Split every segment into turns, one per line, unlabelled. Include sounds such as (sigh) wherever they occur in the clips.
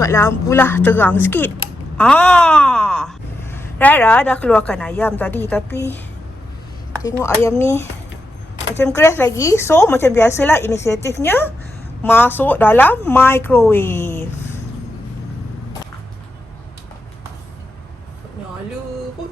buka lampu lah terang sikit. Ah. Rara dah keluarkan ayam tadi tapi tengok ayam ni macam keras lagi. So macam biasalah inisiatifnya masuk dalam microwave. Nyala pun.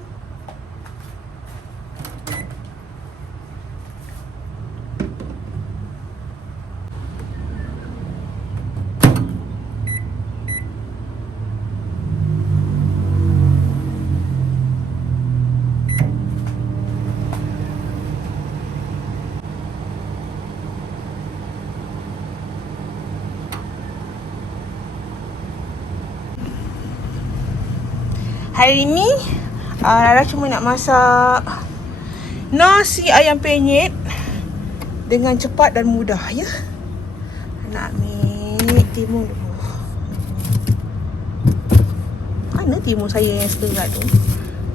Hari ni uh, Rara cuma nak masak nasi ayam penyet dengan cepat dan mudah ya. Nak ambil timun dulu. Mana timun saya yang segerat tu?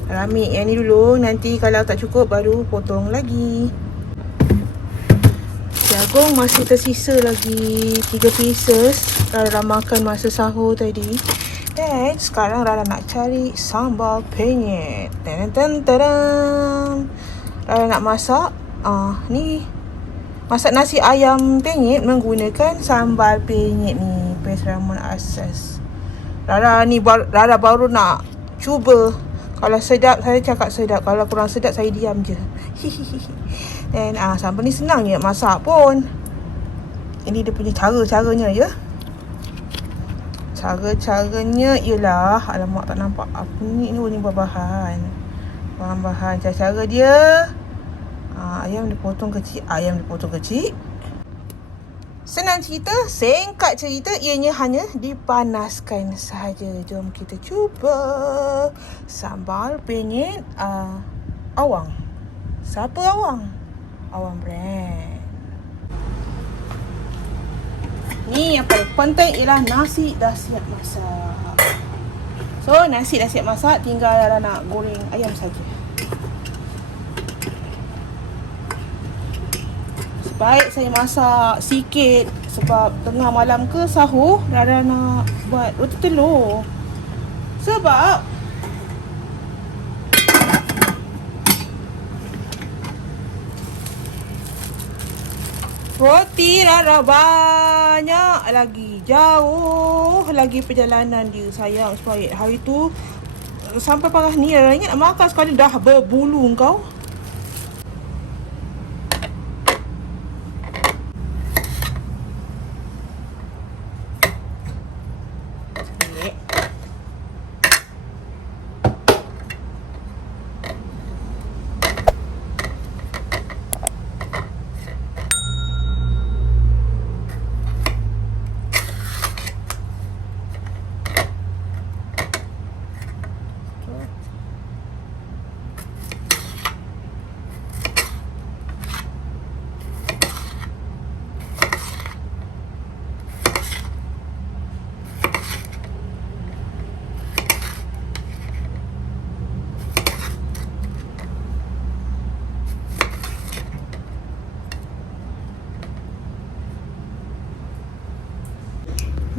Ambil yang ni dulu. Nanti kalau tak cukup baru potong lagi. Jagung masih tersisa lagi 3 pieces. Rara makan masa sahur tadi. Dan sekarang Rara nak cari sambal penyet. Tan. Rara nak masak ah uh, ni masak nasi ayam penyet menggunakan sambal penyet ni. Paste ramen asas. Rara ni bar, Rara baru nak cuba. Kalau sedap saya cakap sedap. Kalau kurang sedap saya diam je. (laughs) Dan ah uh, sambal ni senang je nak masak pun. Ini dia punya cara-caranya ya. Cara-caranya ialah Alamak tak nampak. Apa ni? Ni ni bahan-bahan Bahan-bahan Cara-cara dia aa, Ayam dipotong kecil Ayam dipotong kecil. Senang cerita Singkat cerita Ianya hanya dipanaskan sahaja Jom kita cuba. Sambal penyet aa, Awang. Siapa awang? Awang brand Ni yang paling penting ialah nasi dah siap masak. So nasi dah siap masak tinggal Lara nak goreng ayam saja. Sebaik saya masak sikit sebab tengah malam ke sahur Rara nak buat roti telur. Sebab Roti Rara banyak lagi. Jauh lagi perjalanan dia Sayang. Supaya hari tu Sampai parah ni Rara ingat nak makan sekali dah berbulu kau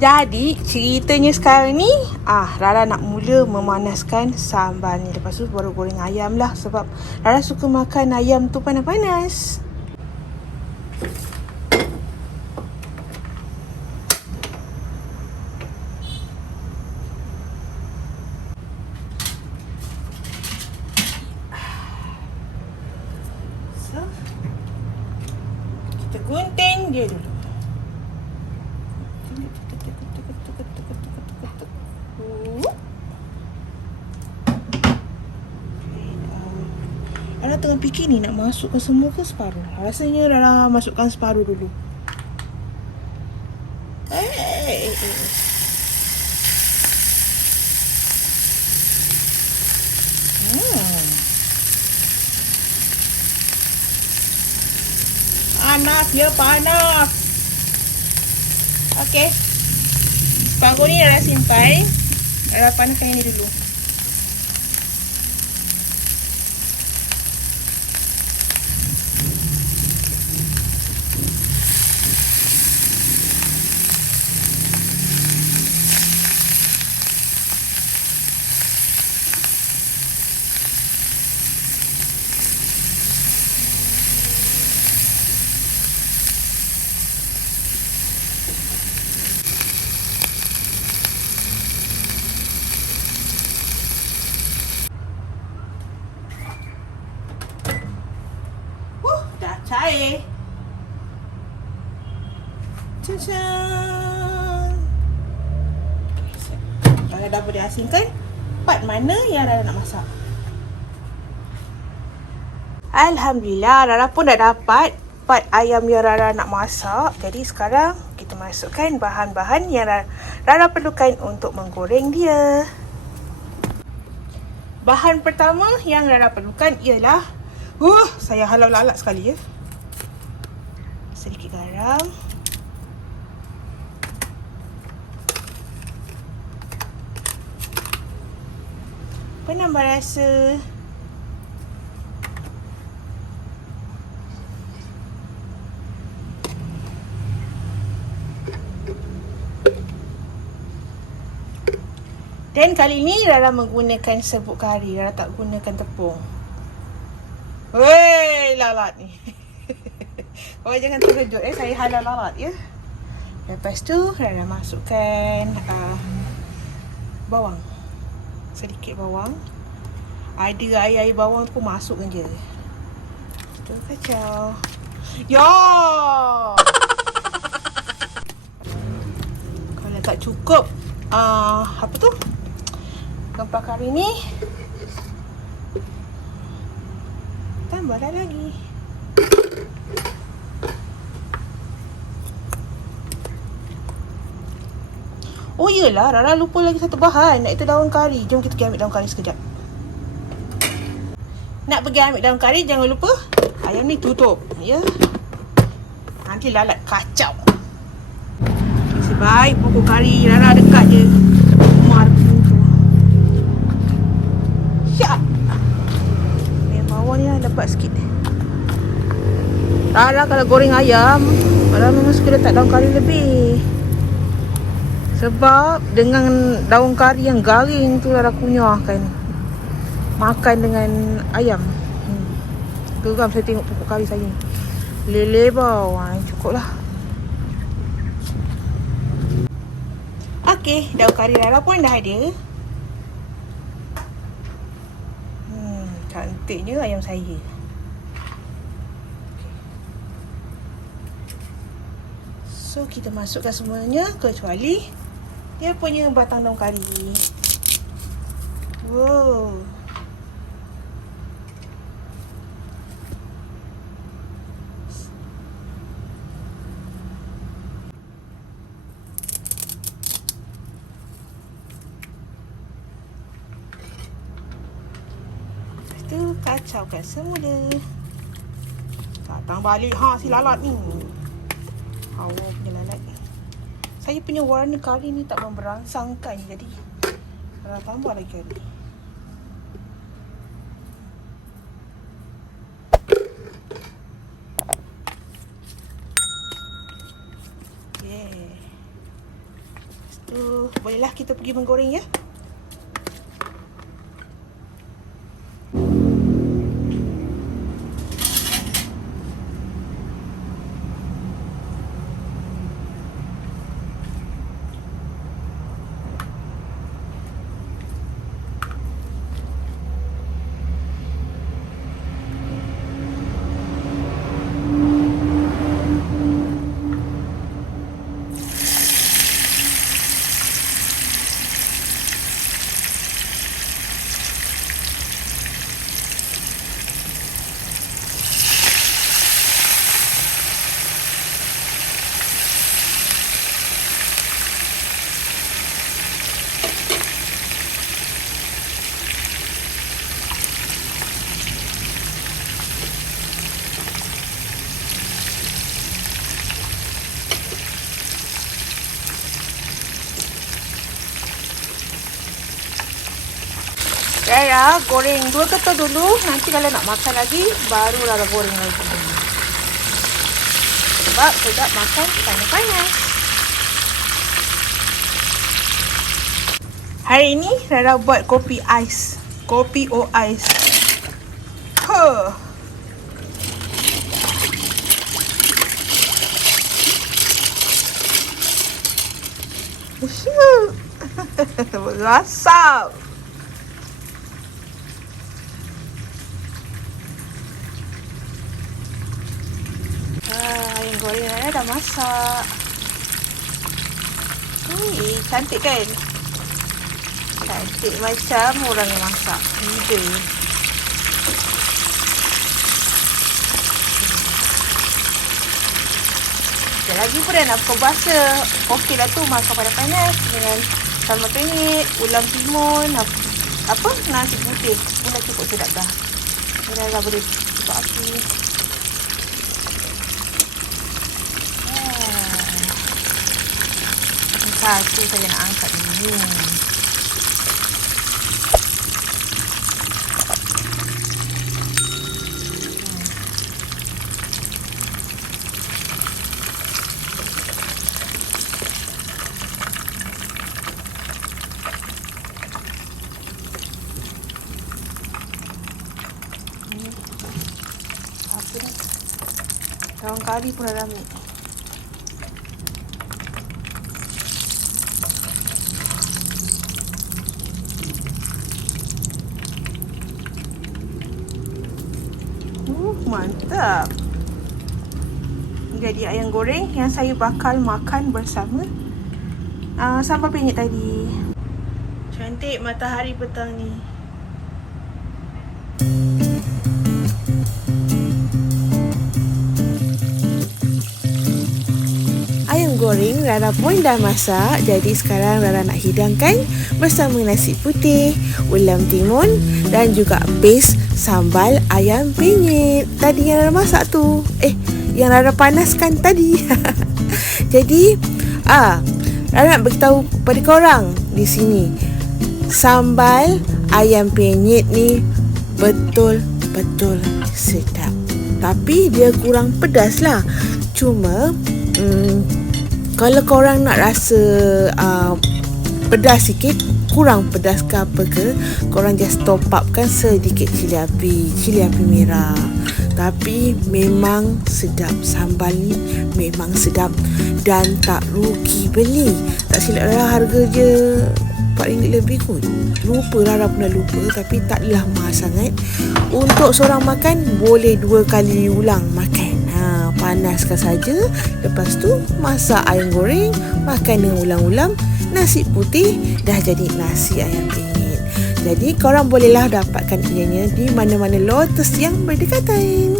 Jadi ceritanya sekarang ni ah Rara nak mula memanaskan sambal ni. Lepas tu baru goreng ayam lah Sebab Rara suka makan ayam tu panas-panas So Kita gunting dia dulu Rara tengah fikir ni nak masukkan semua ke separuh. Rasanya Rara masukkan separuh dulu. Eh, eh, eh. Hmm. Panas dia panas. Okey. Separuh ni Rara simpan. Rara panaskan yang ni dulu. boleh. Cacan. Kalau dah boleh asingkan, part mana yang Rara nak masak? Alhamdulillah, Rara pun dah dapat part ayam yang Rara nak masak. Jadi sekarang kita masukkan bahan-bahan yang Rara perlukan untuk menggoreng dia. Bahan pertama yang Rara perlukan ialah Uh, saya halau lalat sekali ya. Sedikit garam. Penambah rasa. Dan kali ini Rara menggunakan serbuk kari. Rara tak gunakan tepung. Weh, lalat ni. (laughs) Kau jangan terkejut eh. Saya halal lalat ya. Lepas tu, Rara masukkan uh, bawang. Sedikit bawang. Ada air-air bawang pun masukkan je. Tu kacau. Ya! (laughs) Kalau tak cukup, uh, apa tu? Gempa kari ni tambahlah lagi. Oh iyalah, Rara lupa lagi satu bahan. Nak itu daun kari. Jom kita pergi ambil daun kari sekejap. Nak pergi ambil daun kari, jangan lupa ayam ni tutup. Ya. Nanti lalat kacau. Sebaik pokok kari Rara dekat je. Rumah tu. Syak. Yang bawah ni lah sikit. Rara kalau goreng ayam, Rara memang suka letak daun kari lebih. Sebab dengan daun kari yang garing tu Rara kunyahkan. Makan dengan ayam. Hmm. Geram saya tengok pokok kari saya ni. Lele bau. Ha, cukup lah. Okey, daun kari Rara pun dah ada. Hmm, cantiknya ayam saya. So, kita masukkan semuanya kecuali dia punya batang daun kari. Wow. Lepas tu kacaukan semula. Datang balik ha si lalat ni. Hawa punya lalat ni. Saya punya warna kari ni tak memberangsangkan jadi kalau tambah lagi kari. Yeah. Lepas tu, bolehlah kita pergi menggoreng ya. Ya, goreng dua ketul dulu. Nanti kalau nak makan lagi, baru Rara goreng lagi. Sebab sedap makan panas-panas. Hari ini Rara buat kopi ais. Kopi o ais. Huh. Shoot. (laughs) What's up? Goreng Rara dah masak. Ui, cantik kan? Cantik macam orang yang masak. Muda. Sekejap lagi pun dah nak pukul puasa. Okey lah tu makan pada panas dengan sambal penyet, ulam timun, apa, nasi putih. Pun dah cukup sedap dah. Dah, dah boleh tutup api. Satu saja nak angkat dulu. Daun kari pun dah ambil. Uh, mantap. Jadi ayam goreng yang saya bakal makan bersama uh, sambal penyet tadi. Cantik matahari petang ni. Ayam goreng Rara pun dah masak Jadi sekarang Rara nak hidangkan Bersama nasi putih Ulam timun Dan juga base sambal ayam penyet. Tadi yang Rara masak tu. Eh, yang Rara panaskan tadi. (laughs) Jadi ah, Rara nak beritahu pada korang Di sini. Sambal ayam penyet ni Betul-betul sedap. Tapi dia kurang pedas lah. Cuma hmm, kalau korang nak rasa uh, pedas sikit kurang pedas ke apa ke korang just top upkan sedikit cili api cili api merah. Tapi memang sedap sambal ni memang sedap dan tak rugi beli. Tak silap Rara harga je RM4 lebih kot. Lupa Rara pernah lupa tapi taklah mahal sangat. Untuk seorang makan boleh dua kali ulang makan panaskan saja. Lepas tu masak ayam goreng makan dengan ulam-ulam nasi putih dah jadi nasi ayam penyet. Jadi korang bolehlah dapatkan ianya di mana-mana lotus yang berdekatan.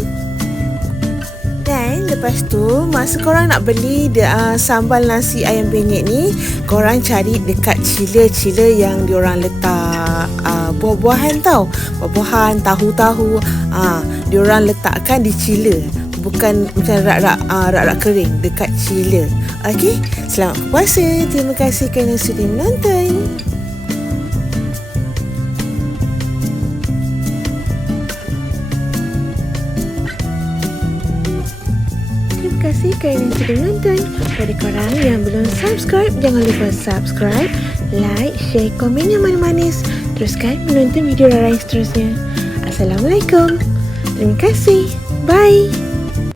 Dan lepas tu masa korang nak beli uh, sambal nasi ayam penyet ni korang cari dekat cila-cila yang diorang letak uh, buah-buahan tau. Buah-buahan tahu-tahu uh, diorang letakkan di cila bukan bukan rak-rak uh, rak-rak kering dekat cila okey selamat puasa terima kasih kerana sudi menonton kasih kerana sudah menonton. Pada korang yang belum subscribe, jangan lupa subscribe, like, share, komen yang manis-manis. Teruskan menonton video Rara yang seterusnya. Assalamualaikum. Terima kasih. Bye.